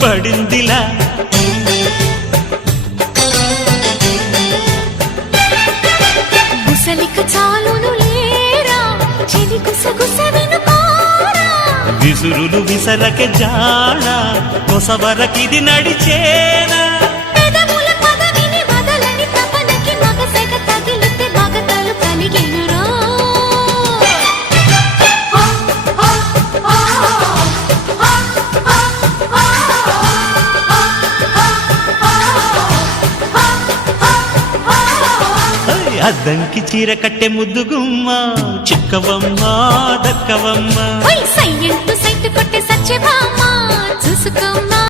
పడిందిలా ముసలిక చాలును లేరా చెలి గుసగుస వినుకోరా విసురులు విసరకే జాడ కొసవరకిది నడిచేనా పెదవుల పదవిని వదలని తపనకి మగసెగ తగిలితే మగతలు కలిగెనురా అద్దంకి చీర కట్టె ముద్దుగుమ్మ చిక్కవమ్మ దక్కవమ్మ సయ్యంటూ సైట్ కొట్టే సత్యభామ చూసుకోమ్మా